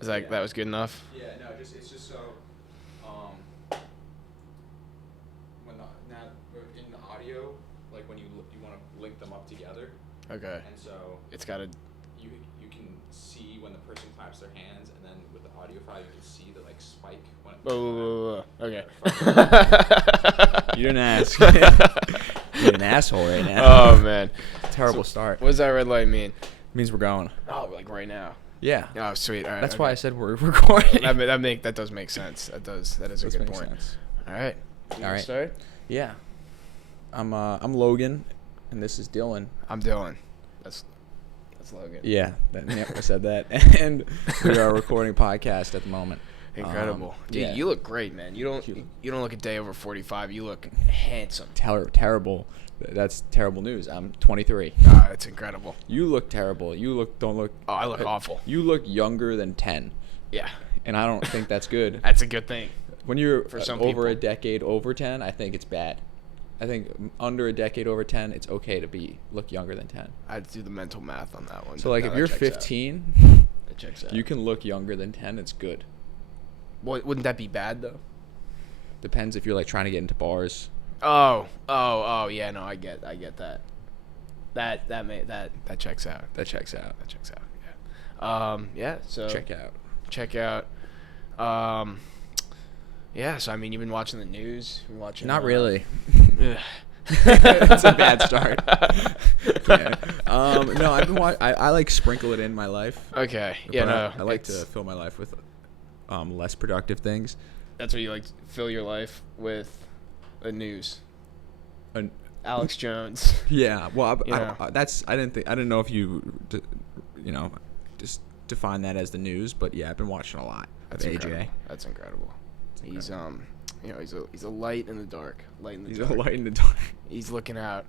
That was good enough? Yeah, no, it's just so, when in the audio, like when you want to link them up together. Okay. And so It's got to... you can see when the person claps their hands, and then with the audio file, you can see the like spike when it. Whoa. Okay. You didn't ask. You're an asshole right now. Oh, man. Terrible start. What does that red light mean? Means we're going. Oh, like right now. Yeah. Oh, sweet. All right. That's why I said we're recording. That does make sense. That is a good point. Sense. All right. You All right. Start? Yeah. I'm Logan, and this is Dylan. I'm Dylan. That's Logan. Yeah, I said that. And we are recording a podcast at the moment. Incredible. Dude, yeah. you look great, man. You don't look a day over 45. You look handsome. Terrible. That's terrible news. I'm 23. That's incredible. You look terrible. Don't look. Oh, I look awful. You look younger than 10. Yeah. And I don't think that's good. That's a good thing. When you're For some over people. a decade over 10, I think it's bad. I think under a decade over 10, it's okay to look younger than 10. I'd do the mental math on that one. So like No, if that you're checks 15, That checks out. you can look younger than 10. It's good. Wouldn't that be bad though? Depends if you're like trying to get into bars. Oh, yeah, no, I get that. That checks out. That checks out. Yeah. Yeah, so Check out. Yeah, so I mean, you've been watching the news. You've been watching. Not really. Ugh. It's a bad start. Yeah. No, I've been I like sprinkle it in my life. Okay. Yeah, But no. I like to fill my life with less productive things. That's what you like to fill your life with, the news. And Alex Jones. yeah, well, Yeah. I didn't know if you just define that as the news, but yeah, I've been watching a lot of AJ. Incredible. That's incredible. He's he's a light in the dark. He's a light in the dark. He's looking out.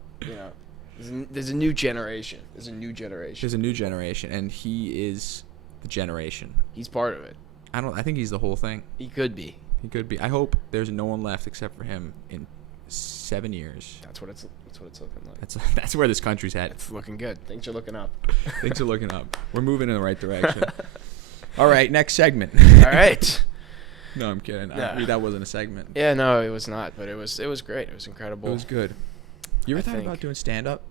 There's a new generation. There's a new generation, and he is the generation. He's part of it. I think he's the whole thing. He could be. I hope there's no one left except for him in 7 years. That's what it's looking like. That's where this country's at. It's looking good. Things are looking up. Things are looking up. We're moving in the right direction. All right, next segment. All right. No, I'm kidding. No. That wasn't a segment. Yeah, no, it was not, but it was great. It was incredible. It was good. You ever I thought think- about doing stand-up?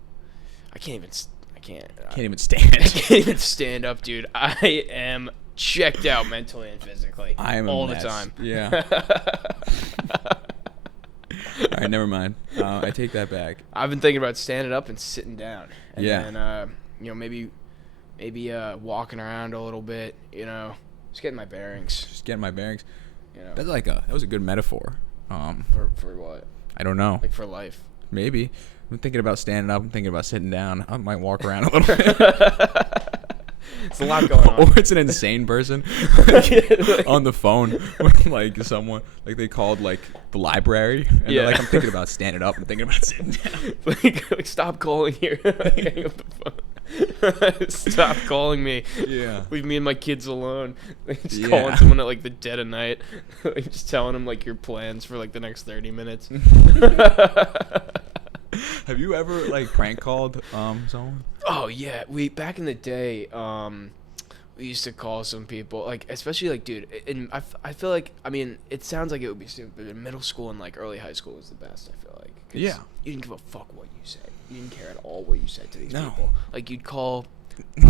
I can't even Can't even stand. I can't even stand up, dude. I am checked out mentally and physically. I am all a the mess. time. Yeah. All right, never mind. I take that back. I've been thinking about standing up and sitting down. And Yeah. then, maybe walking around a little bit, just getting my bearings. Just getting my bearings. That was a good metaphor. For what? I don't know. Like for life. Maybe. I'm thinking about standing up. I'm thinking about sitting down. I might walk around a little bit. It's a lot going on. Or it's an insane person on the phone with someone they called the library. And Yeah. they're I'm thinking about standing up. I'm thinking about sitting down. like stop calling here. Hang up the phone. Stop calling me. Yeah. Leave me and my kids alone. Just Yeah. calling someone at the dead of night. Just telling them your plans for the next 30 minutes. Have you ever prank called someone? Oh yeah, back in the day, we used to call some people especially dude, and I feel it sounds like it would be stupid, but in middle school and early high school was the best. I feel 'cause Yeah. you didn't give a fuck what you said. You didn't care at all what you said to these No. people. You'd call. I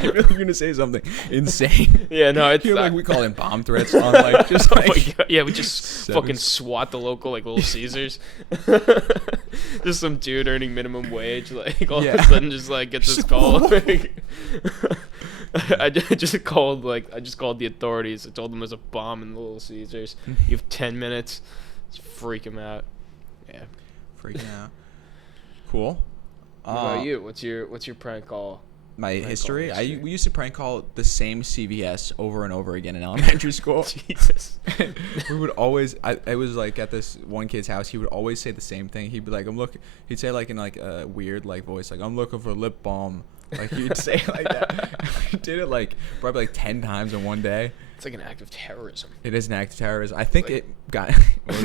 feel like you're gonna say something insane. Yeah, no, it's You're we call in bomb threats on just Oh my God. Yeah, we just seven- fucking swat the local Little Caesars. Just some dude earning minimum wage, all Yeah. of a sudden just gets this call. I just called the authorities. I told them there's a bomb in the Little Caesars. You have 10 minutes. Just freak them out. Yeah. freaking out. Cool. What about you? What's your prank call? My Prank call history? history. We used to prank call the same CVS over and over again in elementary school. Jesus. We would always. I was at this one kid's house. He would always say the same thing. He'd be like, "I'm looking." He'd say in a weird voice, "I'm looking for lip balm." He'd say it like that. He did it probably 10 times in one day. It's an act of terrorism. It is an act of terrorism. I think it got.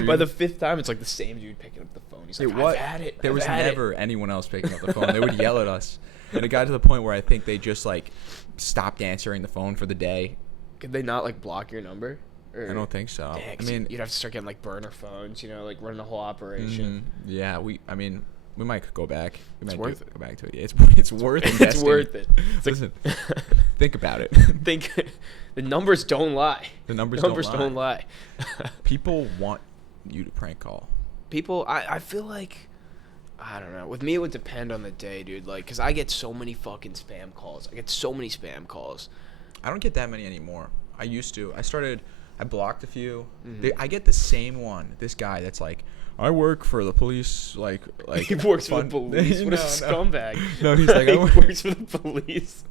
By the 5th time, it's the same dude picking up the phone. He's like, I've had it. There I've was had never anyone else picking up the phone. They would yell at us. And it got to the point where I think they just like stopped answering the phone for the day. Could they not like block your number? Or, I don't think so. Dang, I mean, you'd have to start getting like burner phones, like running the whole operation. yeah, we might go back. We might worth it. go back to it. It's worth investing. It's worth it. Listen, think about it. Think the numbers don't lie. The numbers don't lie. People want you to prank call. People, I feel like, I don't know. With me, it would depend on the day, dude. Like, because I get so many fucking spam calls. I don't get that many anymore. I used to. I blocked a few. Mm-hmm. I get the same one. This guy that's like, I work for the police. Like he works for the police. What a scumbag. No, he's like, he works for the police.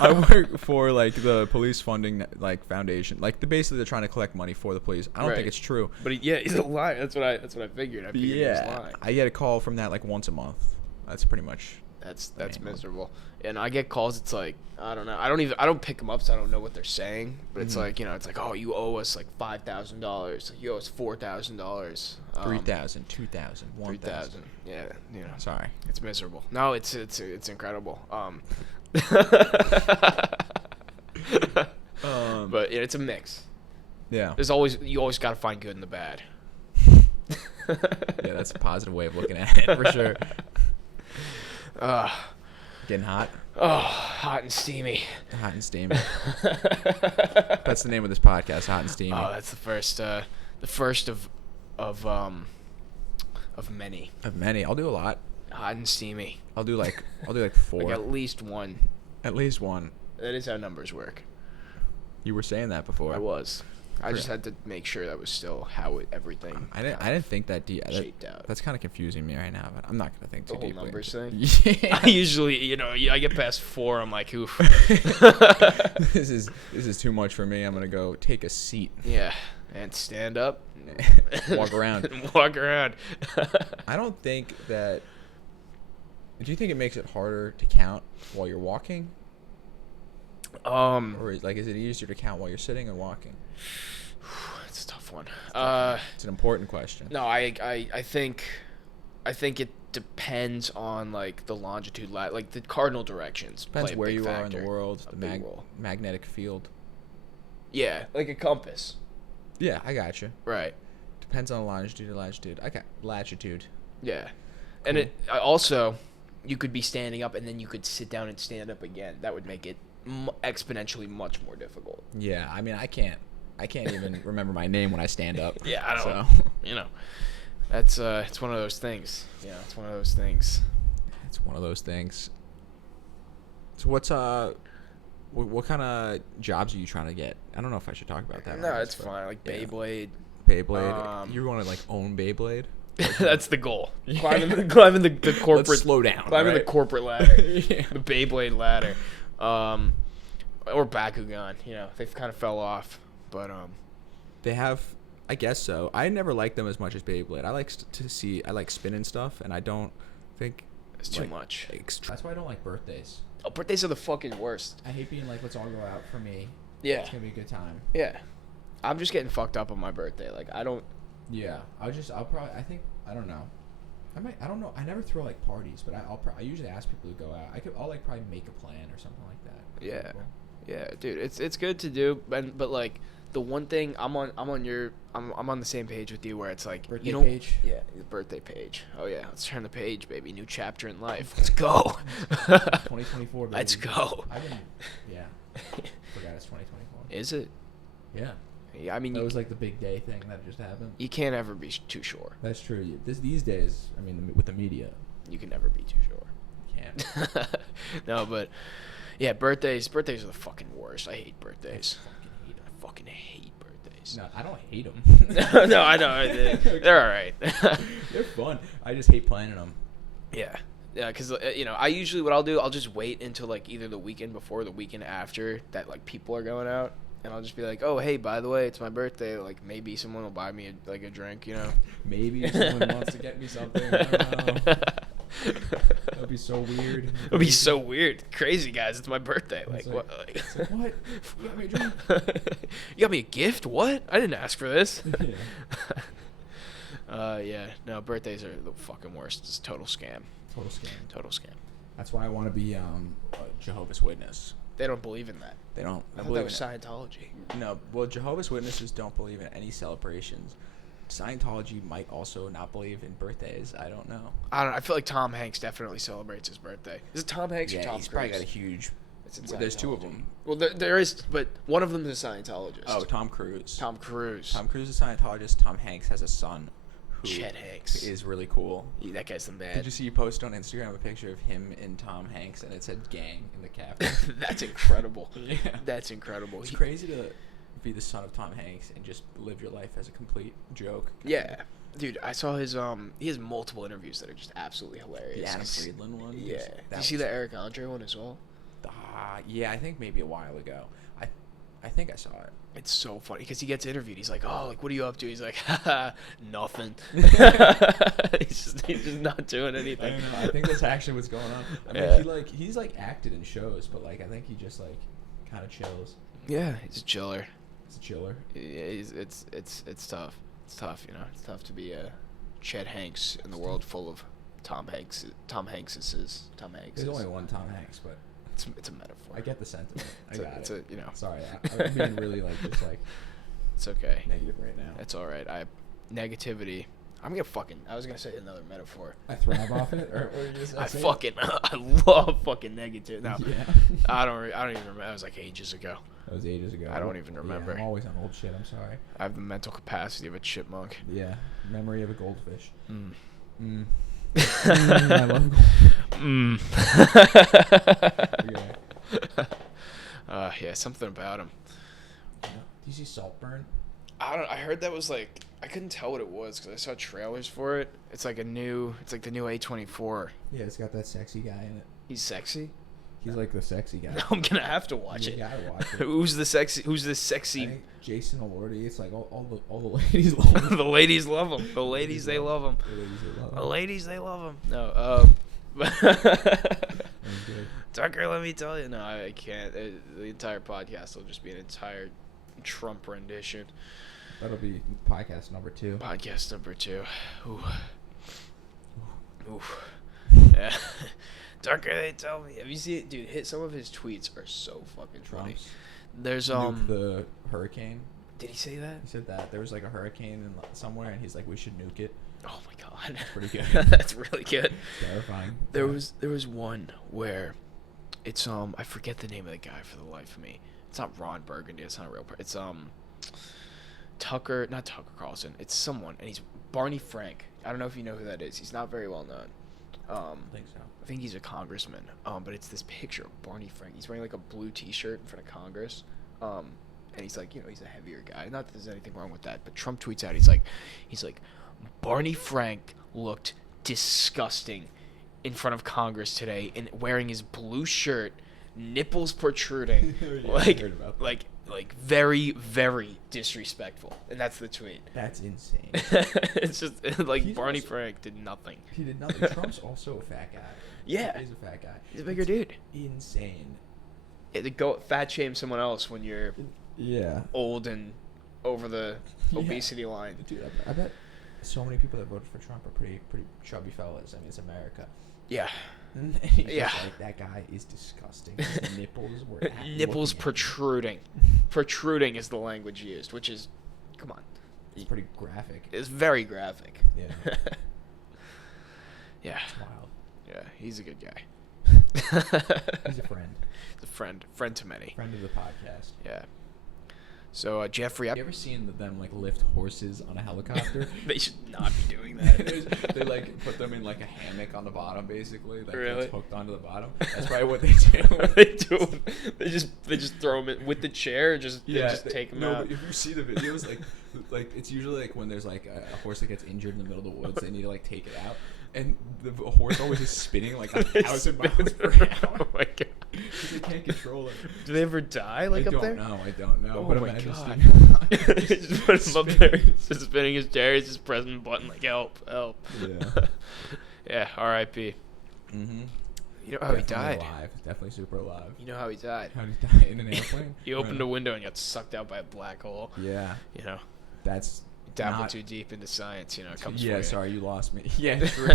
I work for like the police funding like foundation. Like basically they're trying to collect money for the police. I don't think it's true. But he's a liar. That's what I figured. I figured he was lying. I get a call from that like once a month. That's pretty much. That's miserable. And I get calls. It's like, I don't know. I don't pick them up, so I don't know what they're saying. But it's like, it's like, oh, you owe us like $5,000. You owe us $4,000. $3,000, $2,000, $1,000. Yeah, Sorry, it's miserable. No, it's incredible. But it's a mix. Yeah. You always got to find good in the bad. Yeah, that's a positive way of looking at it for sure. Getting hot. Oh, hot and steamy. Hot and steamy. That's the name of this podcast, Hot and Steamy. Oh, that's the first of many. Of many. I'll do a lot. Hot and steamy. I'll do like 4. Like at least one. At least one. That is how numbers work. You were saying that before. I was. I just had to make sure that was still how everything. I didn't think that deep. Shaped out. That's kind of confusing me right now, but I'm not gonna think too deeply. The whole numbers thing. Yeah. I usually, I get past 4, I'm like, oof. This is too much for me. I'm gonna go take a seat. Yeah, and stand up. Walk around. Walk around. I don't think that. Do you think it makes it harder to count while you're walking? Or is it easier to count while you're sitting or walking? It's a tough one. It's an important question. No, I think it depends on like the longitude, like the cardinal directions. Depends where you factor. are in the world, the magnetic field. Yeah, like a compass. Yeah, I got you. Right. Depends on longitude or latitude. I got latitude. Yeah, cool. And it also, you could be standing up and then you could sit down and stand up again. That would make it exponentially much more difficult. Yeah, I mean, I can't even remember my name when I stand up. Yeah, I don't. So. That's it's one of those things. Yeah, it's one of those things. It's one of those things. So what kind of jobs are you trying to get? I don't know if I should talk about that. No, it's fine. Like Beyblade. Beyblade. You want to like own Beyblade? That's the goal. Climbing the corporate. Let's slow down. Climbing right? the corporate ladder. Yeah. The Beyblade ladder. Or Bakugan. They kind of fell off, but They have, I guess so. I never liked them as much as Beyblade. I like I like spinning stuff, and I don't think it's too much. That's why I don't like birthdays. Oh, birthdays are the fucking worst. I hate being like, let's all go out for me. Yeah. It's gonna be a good time. Yeah. I'm just getting fucked up on my birthday. Like I don't. Yeah. I don't know. I don't know. I never throw like parties, but I usually ask people to go out. I'll like probably make a plan or something like that. Yeah. Yeah, dude. It's good to do, but like the one thing I'm on the same page with you where it's like birthday page. Yeah, the birthday page. Oh yeah, let's turn the page, baby. New chapter in life. Let's go. 2024. Baby. Let's go. Yeah. Forgot it's 2024. Is it? Yeah. Yeah, I mean, that was like the big day thing that just happened. You can't ever be too sure. That's true. These days, I mean, with the media, you can never be too sure. You can't. No, but yeah, birthdays are the fucking worst. I hate birthdays. I fucking hate birthdays. No, I don't hate them. No, I know. They're all right. They're fun. I just hate planning them. Yeah. Yeah, because, I usually, what I'll do, I'll just wait until, like, either the weekend before or the weekend after that, like, people are going out. And I'll just be like, oh, hey, by the way, it's my birthday. Like, maybe someone will buy me, a drink, Maybe someone wants to get me something. I don't know. That would be so weird. It would be so weird. Crazy, guys. It's my birthday. Like, what? It's like, what? You got me a drink? You got me a gift? What? I didn't ask for this. Yeah. Yeah. No, birthdays are the fucking worst. It's a total scam. Total scam. Total scam. That's why I want to be a Jehovah's Witness. They don't believe in that. They don't. I thought that believe was in it. Scientology. No, well, Jehovah's Witnesses don't believe in any celebrations. Scientology might also not believe in birthdays. I don't know. I don't know. I feel like Tom Hanks definitely celebrates his birthday. Is it Tom Hanks or Tom he's Cruise? probably got a huge. It's in There's two of Scientology. them. Well, there is, but one of them is a Scientologist. Oh, Tom Cruise. Tom Cruise. Tom Cruise is a Scientologist. Tom Hanks has a son who Chet Hanks. is really cool. Yeah, that guy's the man. Did you see you post on Instagram a picture of him and Tom Hanks and it said gang in the caption? That's incredible. Yeah. That's incredible. It's crazy to be the son of Tom Hanks and just live your life as a complete joke. Yeah. Dude, I saw his he has multiple interviews that are just absolutely hilarious. The Adam Friedland one? Yeah. Did you see the Eric Andre one as well? Yeah, I think maybe a while ago. I think I saw it. It's so funny because he gets interviewed. He's like, "Oh, like what are you up to?" He's like, "Haha, nothing." he's just not doing anything. I don't know. I think that's actually what's going on. I mean, Yeah. he's acted in shows, but I think he just kind of chills. Yeah, he's a chiller. He's a chiller. Yeah, it's tough. It's tough, you know. It's tough to be a Chet Hanks in the world full of Tom Hanks. There's only one Tom Hanks, but it's a metaphor. I get the sentiment. It's a you know. Sorry, I'm being really It's okay. negative right now. It's all right. Negativity. I was gonna say another metaphor. I thrive off it, or what you just I love fucking negative. No, Yeah. I don't even remember. That was like ages ago. That was ages ago. I don't even remember. Yeah, I'm always on old shit. I'm sorry. I have the mental capacity of a chipmunk. Yeah, memory of a goldfish. Mm. I love Yeah, something about him. Do you see Saltburn? I heard that was like I couldn't tell what it was because I saw trailers for it. It's like the new A24. Yeah, it's got that sexy guy in it. He's sexy. He's like the sexy guy. I'm gonna have to watch You it. gotta watch it. Who's this I sexy? think Jason Elordi. It's like all the ladies love him. The ladies love him. The ladies they love him. The ladies they love The him. ladies they love him. No. That was good. Tucker, let me tell you. No, I can't. The entire podcast will just be an entire Trump rendition. That'll be podcast number 2. Podcast number 2. Ooh. Ooh. Yeah. Tucker, they tell me. Have you seen it? Dude, some of his tweets are so fucking funny. Trump's There's nuke the hurricane. Did he say that? He said that there was like a hurricane in somewhere, and he's like, we should nuke it. Oh my god. That's pretty good. That's really good. It's terrifying. There was one where it's I forget the name of the guy for the life of me. It's not Ron Burgundy. It's not a real person. It's not Tucker Carlson. It's someone, and he's Barney Frank. I don't know if you know who that is. He's not very well known. I think so. I think he's a congressman. But it's this picture of Barney Frank. He's wearing like a blue T-shirt in front of Congress. And he's like, he's a heavier guy. Not that there's anything wrong with that, but Trump tweets out, he's like, Barney Frank looked disgusting in front of Congress today, and wearing his blue shirt, nipples protruding, Yeah, I heard about that. like very, very disrespectful. And that's the tweet. That's insane. It's just like He's Barney also- Frank did nothing. He did nothing. Trump's also a fat guy. Yeah. He's a fat guy. He's a bigger dude. Insane. Yeah, to go fat shame someone else when you're Yeah. old and over the Yeah. obesity line. Dude, I bet so many people that voted for Trump are pretty chubby fellas. I mean, it's America. Yeah. And he's Yeah. just like, that guy is disgusting. His nipples were Nipples looking at me. protruding. Protruding is the language used, which is, come on, It's pretty graphic. it's very graphic. Yeah. Yeah. It's wild. Yeah, he's a good guy. He's a friend. He's a friend to many. Friend of the podcast. Yeah. So Jeffrey, You ever seen them like lift horses on a helicopter? they should not be doing that. They like put them in like a hammock on the bottom, basically. Like Really? it's hooked onto the bottom. That's probably what they do. they do. They just throw him in with the chair. They just take him out. But if you see the videos, like it's usually like when there's like a horse that gets injured in the middle of the woods, they need to like take it out, and the horse always is spinning like 1,000 miles per hour. Oh my god. Because they can't control it. Do they ever die like I up there? I don't know. Oh but my imagine god. Steve- Just put him up there, just spinning his chair, he's just pressing the button like help. Yeah. Yeah, R.I.P. Mm-hmm. You know how he Definitely died? alive. Definitely super alive. You know how he died? How did he die in an airplane? He opened a window and got sucked out by a black hole. Yeah. You know, That's he dabble not. too deep into science, you know, it comes Yeah, for you. sorry, you lost me. Yeah, true.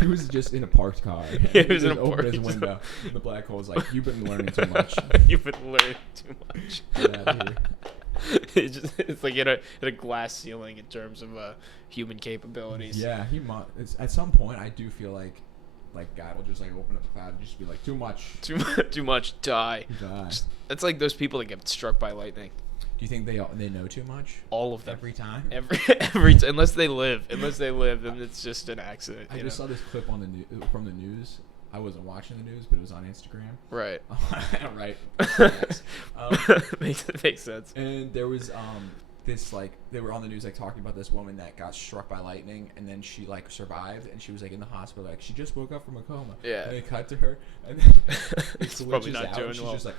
He was just in a parked car. Yeah, he was in just a opened his parked- window. And the black hole was like, "You've been learning too much. You've been learning too much. Get out of here." It's like in a glass ceiling in terms of human capabilities. Yeah, he must. At some point, I do feel like God will just like open up the cloud and just be like, "Too much." Too much. Die. Die. It's like those people that get struck by lightning. Do you think they know too much? All of them. Every time. Unless they live, then it's just an accident. I you just know? saw this clip on from the news. I wasn't watching the news, but it was on Instagram. Right. Right. Makes sense. And there was this like they were on the news like talking about this woman that got struck by lightning and then she like survived and she was like in the hospital like she just woke up from a coma. Yeah. And they cut to her and then It's probably not out, doing and she's well. just like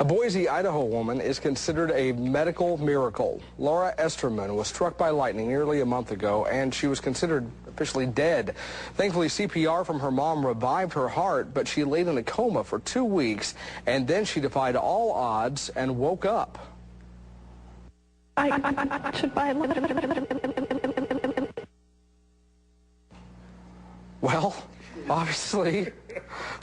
A Boise, Idaho woman is considered a medical miracle. Laura Esterman was struck by lightning nearly a month ago, and she was considered officially dead. Thankfully, CPR from her mom revived her heart, but she laid in a coma for 2 weeks, and then she defied all odds and woke up. I should buy Well, obviously,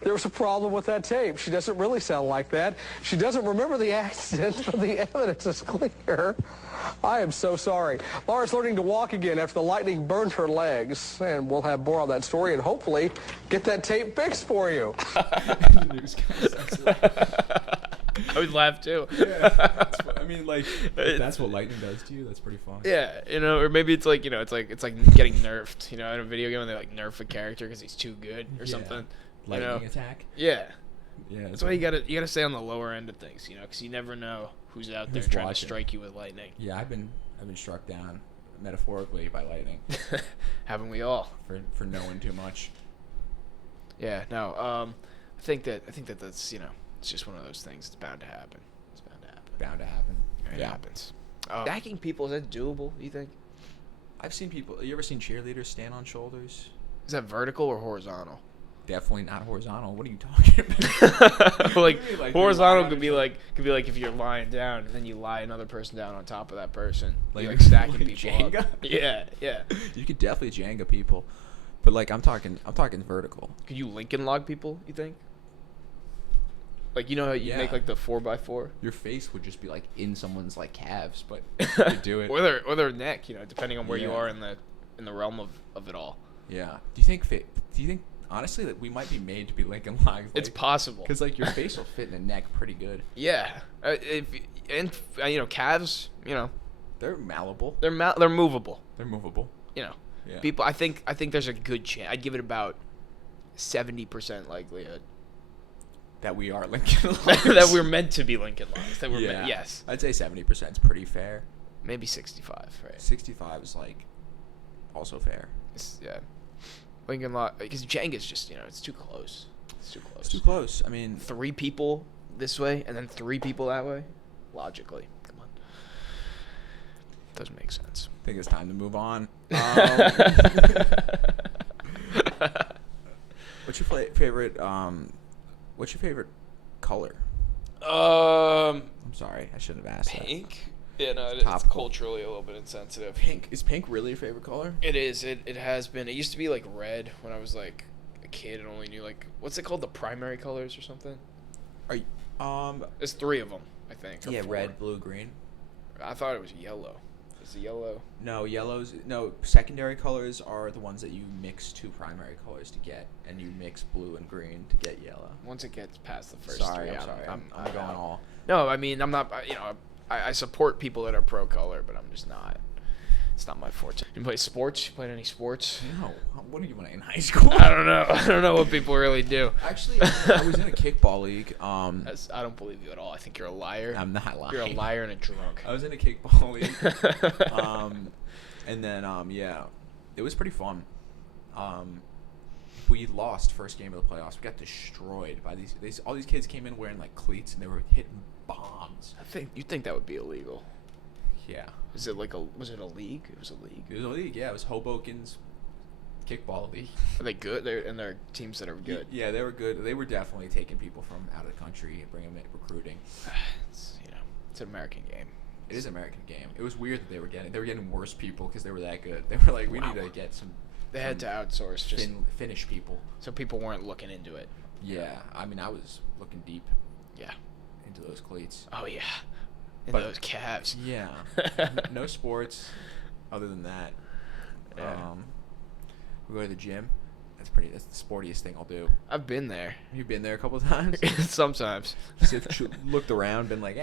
there was a problem with that tape. She doesn't really sound like that. She doesn't remember the accident, but the evidence is clear. I am so sorry. Laura's learning to walk again after the lightning burned her legs, and we'll have more on that story and hopefully get that tape fixed for you. the news kind of sucks. I would laugh too. Yeah, I mean, like, if that's what lightning does to you, that's pretty fun. Yeah, you know, or maybe it's like, you know, it's like getting nerfed, you know, in a video game when they like nerf a character because he's too good or Yeah. something. Lightning you know? attack. Yeah, Yeah, that's why you gotta stay on the lower end of things, you know, because you never know who's out there Who's trying watching. to strike you with lightning. Yeah, I've been struck down metaphorically by lightning Haven't we all? for knowing too much. Yeah, no. I think that that's, you know, it's just one of those things. It's bound to happen. It's bound to happen. Bound to happen. It Yeah. happens. Stacking people, is that doable? You think? I've seen people. You ever seen cheerleaders stand on shoulders? Is that vertical or horizontal? Definitely not horizontal. What are you talking about? Like, What do you mean, like, horizontal you could be lie on like if you're lying down and then you lie another person down on top of that person. Like- Like stacking like people Jenga? up. Yeah, yeah. You could definitely Jenga people, but like I'm talking vertical. Could you Lincoln log people, you think? Like, you know how you Yeah. make like the 4x4? Your face would just be like in someone's like calves, but you could do it. or their neck, you know, depending on where you Yeah. are in the realm of it all. Yeah. Do you think honestly that we might be made to be Lincoln Logs? It's possible. Because like your face will fit in the neck pretty good. Yeah. You know, calves, you know, They're malleable. they're movable, They're movable. you know. Yeah. People, I think there's a good chance. I'd give it about 70% likelihood That we are Lincoln Logs. that we're meant to be Lincoln Logs. That we're Yeah. meant, yes. I'd say 70% is pretty fair. Maybe 65, right? 65 is like also fair. Yeah. Lincoln Log, because Jenga's just, you know, it's too close. It's too close. It's too close. I mean, 3 people this way and then 3 people that way. Logically, come on. Doesn't make sense. I think it's time to move on. What's your favorite? What's your favorite color? I'm sorry, I shouldn't have asked Pink. Yeah, no, It's it's topical. culturally a little bit insensitive. that. Pink is pink really your favorite color? It is. It has been. It used to be like red when I was like a kid and only knew like what's it called, the primary colors or something. Are you, There's 3 of them, I think. Or yeah, 4. red, blue, green. I thought it was yellow. Is it yellow? No, secondary colors are the ones that you mix 2 primary colors to get, and you mix blue and green to get yellow. Once it gets past the first Sorry, 3, I'm sorry. I'm I'm going out. all. No, I mean I'm not. You know, I support people that are pro color, but I'm just not. It's not my forte. You play sports? You played any sports? No, what do you want in high school? I don't know. I don't know what people really do. Actually, I was in a kickball league. I don't believe you at all. I think you're a liar. I'm not lying. You're a liar and a drunk. I was in a kickball league. And then yeah, it was pretty fun. We lost first game of the playoffs. We got destroyed by these. All these kids came in wearing like cleats and they were hitting bombs. You think that would be illegal? Yeah, Was it was it a league? It was a league. it was a league. Yeah, it was Hoboken's kickball league. Are they good? They're teams that are good. Yeah, they were good. They were definitely taking people from out of the country and bringing them in recruiting. It's, you know, it's an American game. It is an American game. It was weird that they were getting worse people because they were that good. They were like, we need to get some. They had to outsource just Finnish people. so people weren't looking into it. Yeah, I mean, I was looking deep. Yeah. Into those cleats. Oh yeah. And But- those calves. Yeah. No sports, other than that. Yeah. We go to the gym. That's the sportiest thing I'll do. I've been there. You've been there a couple of times. Sometimes. Looked around, been like,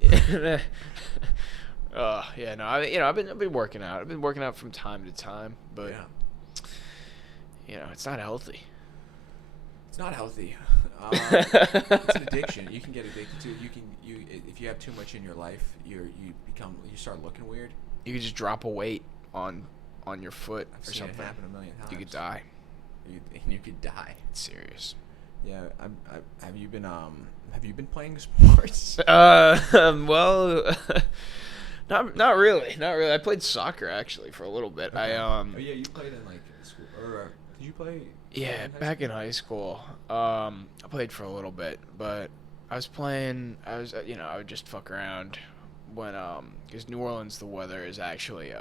Yeah, no, I've been working out. I've been working out from time to time, but it's not healthy. It's not healthy. It's an addiction. You can get addicted to. If you have too much in your life, you start looking weird. You could just drop a weight on your foot I've or seen something. it happen a million times. You could die. You could die. It's serious. Yeah. Have you been playing sports? Well, not really. I played soccer actually for a little bit. Okay. I Oh yeah, you played in like school, or did you play? Yeah, back in high school. I played for a little bit, but I would just fuck around when because New Orleans, the weather is actually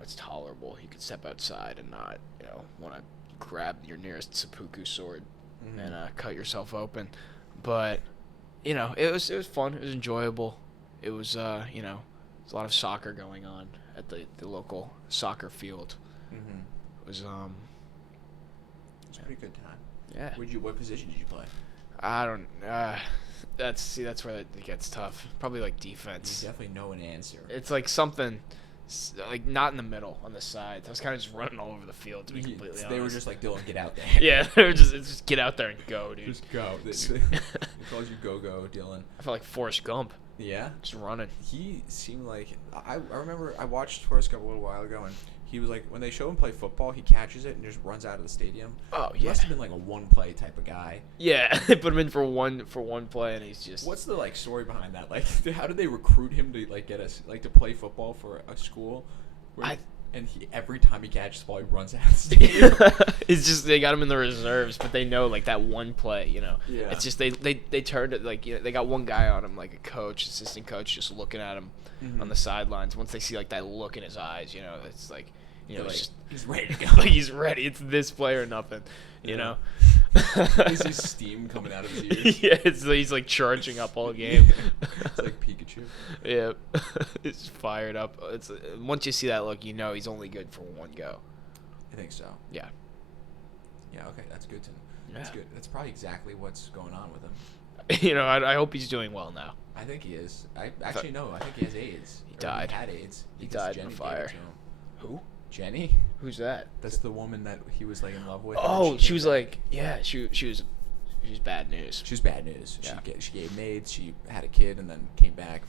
it's tolerable. You could step outside and not want to grab your nearest seppuku sword and cut yourself open. But it was fun. It was enjoyable. It was there's a lot of soccer going on at the local soccer field. Mm-hmm. It was It's a pretty good time. yeah. What position did you play? I don't. That's where it gets tough. Probably like defense. You definitely know an answer. It's like something, like not in the middle, on the sides. I was kind of just running all over the field, to be completely honest. They were just like, Dylan, get out there. Yeah, they were just get out there and go, dude. Just go. It calls you go, Dylan. I felt like Forrest Gump, Yeah. just running. He seemed like I remember I watched Forrest Gump a little while ago, and he was like, when they show him play football, he catches it and just runs out of the stadium. Oh He yeah. must have been like a one play type of guy. Yeah, they put him in for one play, and he's just. What's the like story behind that? Like, how did they recruit him to like get us to play football for a school? And every time he catches the ball, he runs out of the stadium. It's just they got him in the reserves, but they know like that one play, Yeah. It's just they turned it like they got one guy on him, like a coach, assistant coach, just looking at him on the sidelines. Once they see like that look in his eyes, it's like it's like, just he's ready to go. like he's ready. It's this play or nothing, Yeah. Is his steam coming out of his ears? Yeah, he's like charging up all game. It's like Pikachu. Yeah, it's fired up. It's once you see that look, he's only good for one go. I think so. Yeah. Yeah. Okay, that's good to know. That's Yeah. good. That's probably exactly what's going on with him. I hope he's doing well now. I think he is. I actually no. I think he has AIDS. He Or died. He had AIDS. He because died in Jenny a gave it fire. to him. Who? Jenny? Who's that? That's the woman that he was like in love with. and Oh, then she came was back. like, yeah, she was bad news. She was bad news. Yeah. She gave AIDS. She had a kid and then came back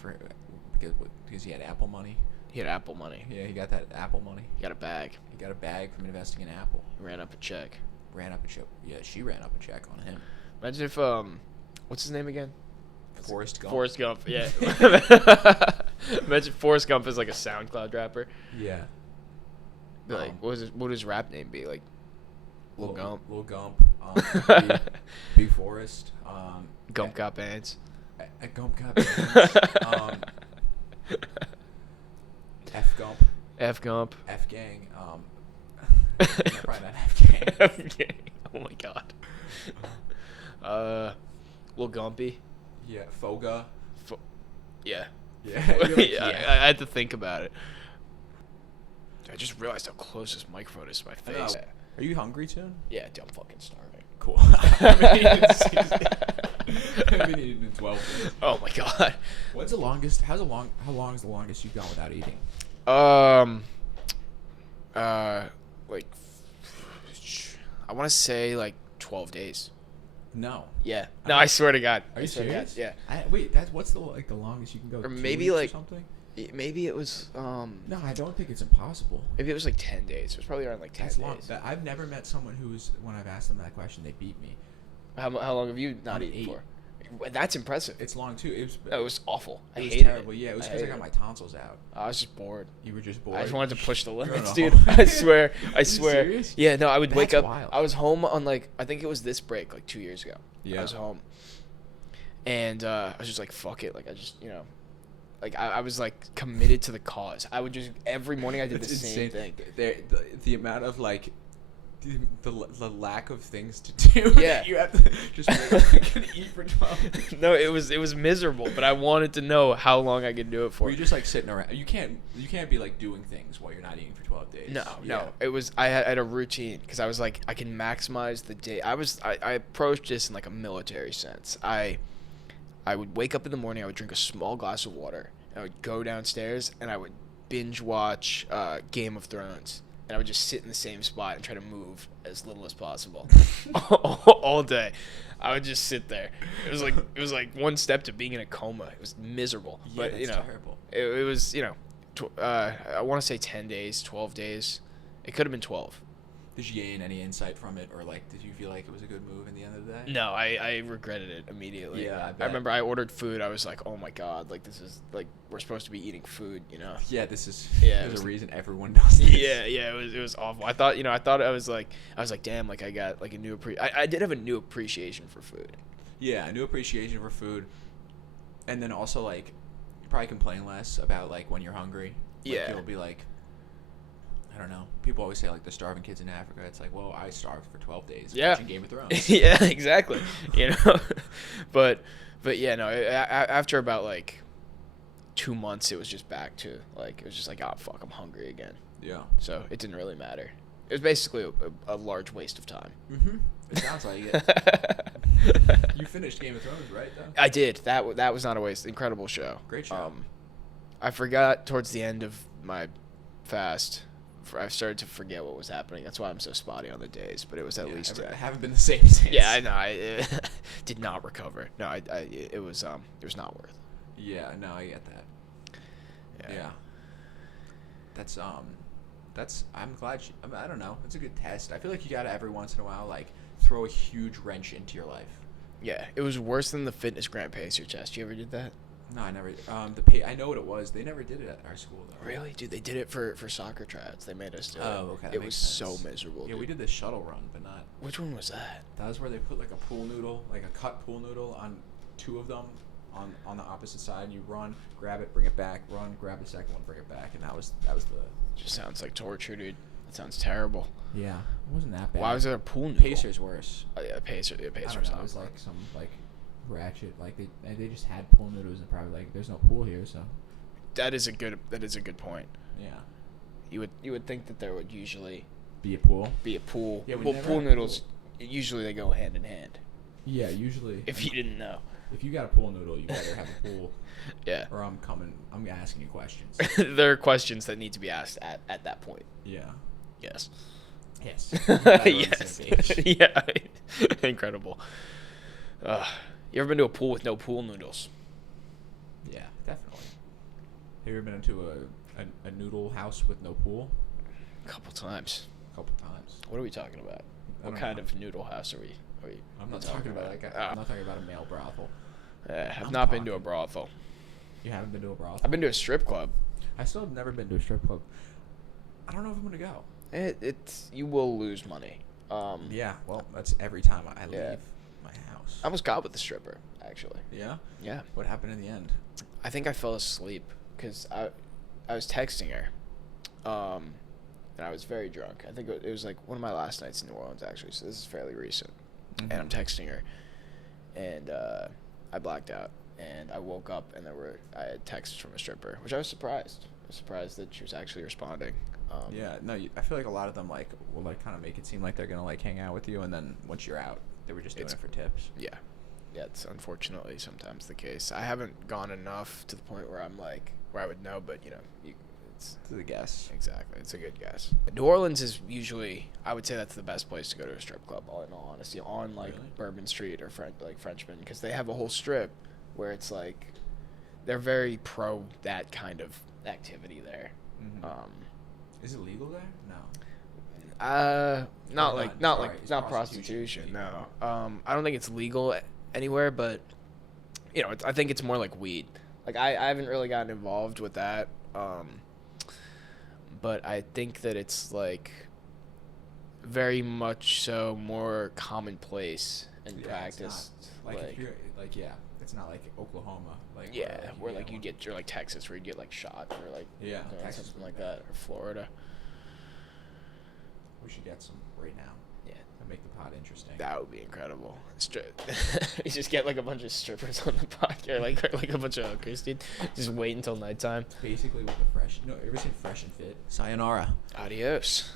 because he had Apple money. He had Apple money. Yeah, he got that Apple money. He got a bag. He got a bag from investing in Apple. He ran up a check. Ran up a check. Yeah, she ran up a check on him. Imagine if what's his name again? Forrest Gump. Forrest Gump. Yeah. Imagine Forrest Gump is like a SoundCloud rapper. Yeah. Be like, what would his rap name be? Like, Lil Gump. Lil Gump. Big Forrest. Gump got bands. A Gump got bands. F Gump. F Gump. F Gang. Probably not F Gang. F Gang. Oh my god. Lil Gumpy. Yeah, Foga. Yeah. Yeah. You're like, Yeah, I had to think about it. I just realized how close this microphone is to my I know. face. Are you hungry soon? Yeah, dude, I'm fucking starving. Cool. I haven't eaten in 12 minutes. Oh my god. What's the longest? How long is the longest you've gone without eating? Like, I want to say like 12 days. No. Yeah. No, I swear to God. Are you I swear to God, serious? Yeah. Wait, what's the longest you can go? Or 2 maybe weeks like- or something. Maybe it was No, I don't think it's impossible. maybe it was like 10 days. It was probably around like 10 That's long. days. I've never met someone who's when I've asked them that question, they beat me. How long have you not I'm eaten 8. for? That's impressive. It's long too. It was awful. I was hated terrible. it. Yeah, it was because I hated got my it. tonsils out. I was just bored. You were just bored. I just wanted to push the You're limits, on a dude. home- I swear. I you swear. serious? Yeah, no, I would wake That's up. wild. I was home on like I think it was this break, like 2 years ago. Yeah. I was home, and I was just like, fuck it. Like I just like I was like committed to the cause. I would just every morning I did It's the same insane. thing. The amount of like the lack of things to do. Yeah. that you have to just gonna eat for 12. No, it was miserable, but I wanted to know how long I could do it for. Were you just like sitting around? You can't be like doing things while you're not eating for 12 days. No, Yeah. no. It was I had a routine because I was like I can maximize the day. I approached this in like a military sense. I would wake up in the morning. I would drink a small glass of water. And I would go downstairs and I would binge watch Game of Thrones. And I would just sit in the same spot and try to move as little as possible all day. I would just sit there. It was like one step to being in a coma. It was miserable. Yeah, But it's terrible. it was I want to say 10 days, 12 days. It could have been 12. Did you gain any insight from it, or like, did you feel like it was a good move in the end of the day? No, I regretted it immediately. Yeah, I I bet. remember I ordered food. I was like, oh my god, like this is like we're supposed to be eating food, you know? Yeah, this is. Yeah, it There's was- a reason everyone does this. Yeah, it was awful. I thought I was like damn, like I got like a new I did have a new appreciation for food. Yeah, a new appreciation for food, and then also like, you probably complain less about like when you're hungry. Like, Yeah. you'll be like, I don't know. People always say like the starving kids in Africa. It's like, well, I starved for 12 days Yeah. watching Game of Thrones. Yeah, exactly. You know, but yeah, no. After about like 2 months, it was just back to like it was just like, oh fuck, I'm hungry again. Yeah. So it didn't really matter. It was basically a large waste of time. Mhm. It sounds like it. You finished Game of Thrones, right? Though. I did. That was not a waste. Incredible show. Great show. I forgot towards the end of my fast. I started to forget what was happening. That's why I'm so spotty on the days. But it was at Yeah, least. I haven't been the same since. Yeah, I know. I did not recover. No, it was not worth. Yeah, no, I get that. Yeah. That's I'm glad I don't know. It's a good test. I feel like you gotta every once in a while like throw a huge wrench into your life. Yeah, it was worse than the fitness grant pacer test. You ever did that? No, I never. I know what it was. They never did it at our school though. Really, dude? They did it for soccer tryouts. They made us do it. Oh, okay. that It makes was sense. so miserable. Yeah, dude. we did the shuttle run, but not. Which one was that? That was where they put like a pool noodle, like a cut pool noodle on two of them on the opposite side. And you run, grab it, bring it back, run, grab the second one, bring it back, and that was the. Just sounds like torture, dude. That sounds terrible. Yeah, it wasn't that bad. Why was there a pool noodle? Pacer's worse? Oh, yeah, Pacer. Yeah, I Pacer's don't know. not It was fun. like some like ratchet. Like they just had pool noodles and probably like there's no pool here, so That is a good point. yeah. You would think that there would usually Be a pool. be a pool. Yeah, we well, never pool had a noodles usually they go hand in hand. Yeah, usually. If you didn't know. If you got a pool noodle, you better have a pool, Yeah. or I'm asking you questions. There are questions that need to be asked at that point. Yeah. Yes. Yes. Glad we're on the Yes. same page. Yeah. Incredible. You ever been to a pool with no pool noodles? Yeah, definitely. Have you ever been into a noodle house with no pool? A couple times. A couple times. What are we talking about? I What don't kind know. of noodle house are we? I'm not talking about like Oh. I'm not talking about a male brothel. I've I'm not been to a talking- brothel. You haven't been to a brothel? I've been to a strip club. I still have never been to a strip club. I don't know if I'm gonna go. It's you will lose money. Yeah, well, that's every time I leave Yeah. my house. I almost got with the stripper actually. Yeah? Yeah. What happened in the end? I think I fell asleep because I was texting her, and I was very drunk. I think it was like one of my last nights in New Orleans actually, so this is fairly recent. And I'm texting her, and I blacked out, and I woke up, and I had texts from a stripper, which I was surprised. I was surprised that she was actually responding. Yeah, no, I feel like a lot of them like will like kind of make it seem like they're gonna like hang out with you, and then once you're out, they were just doing it for tips. Yeah. Yeah, it's unfortunately sometimes the case. I haven't gone enough to the point where I'm like, where I would know, but it's To the guess. exactly, it's a good guess. New Orleans is usually, I would say that's the best place to go to a strip club, in all honesty, on like Really? Bourbon Street or Frenchman, because they have a whole strip where it's like, they're very pro that kind of activity there. Mhm. Is it legal there? No. Not Or like not, not sorry, like it's not prostitution. prostitution. No. I don't think it's legal anywhere, but I think it's more like weed. Like I haven't really gotten involved with that. But I think that it's like very much so more commonplace and Yeah, it's practiced. not. Like if you're like yeah, It's not like Oklahoma, like Yeah, where you like get you one. get, or like Texas, where you get like shot for like Yeah, doing Texas something would like be that, bad. or Florida. We should get some right now. Yeah, And make the pod interesting. that would be incredible. You just get like a bunch of strippers on the podcast, or like a bunch of hookers, dude. Just wait until nighttime. Basically with the fresh. No, ever seen Fresh and Fit? Sayonara. Adios.